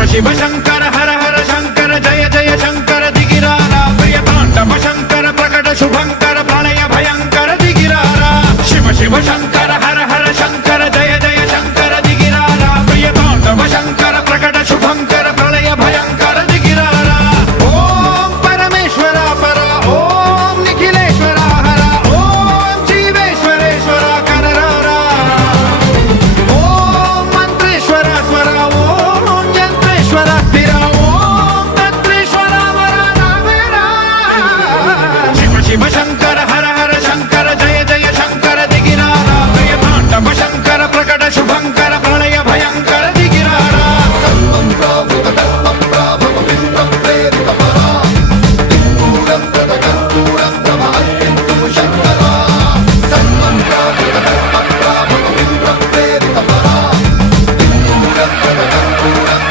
शिव शंकर हर हर शंकर जय जय शंकर दिगिरारा प्रिय तांडव शंकर प्रकट शुभंकर प्रलय भयंकर दिगिरारा शिव शिव शंकर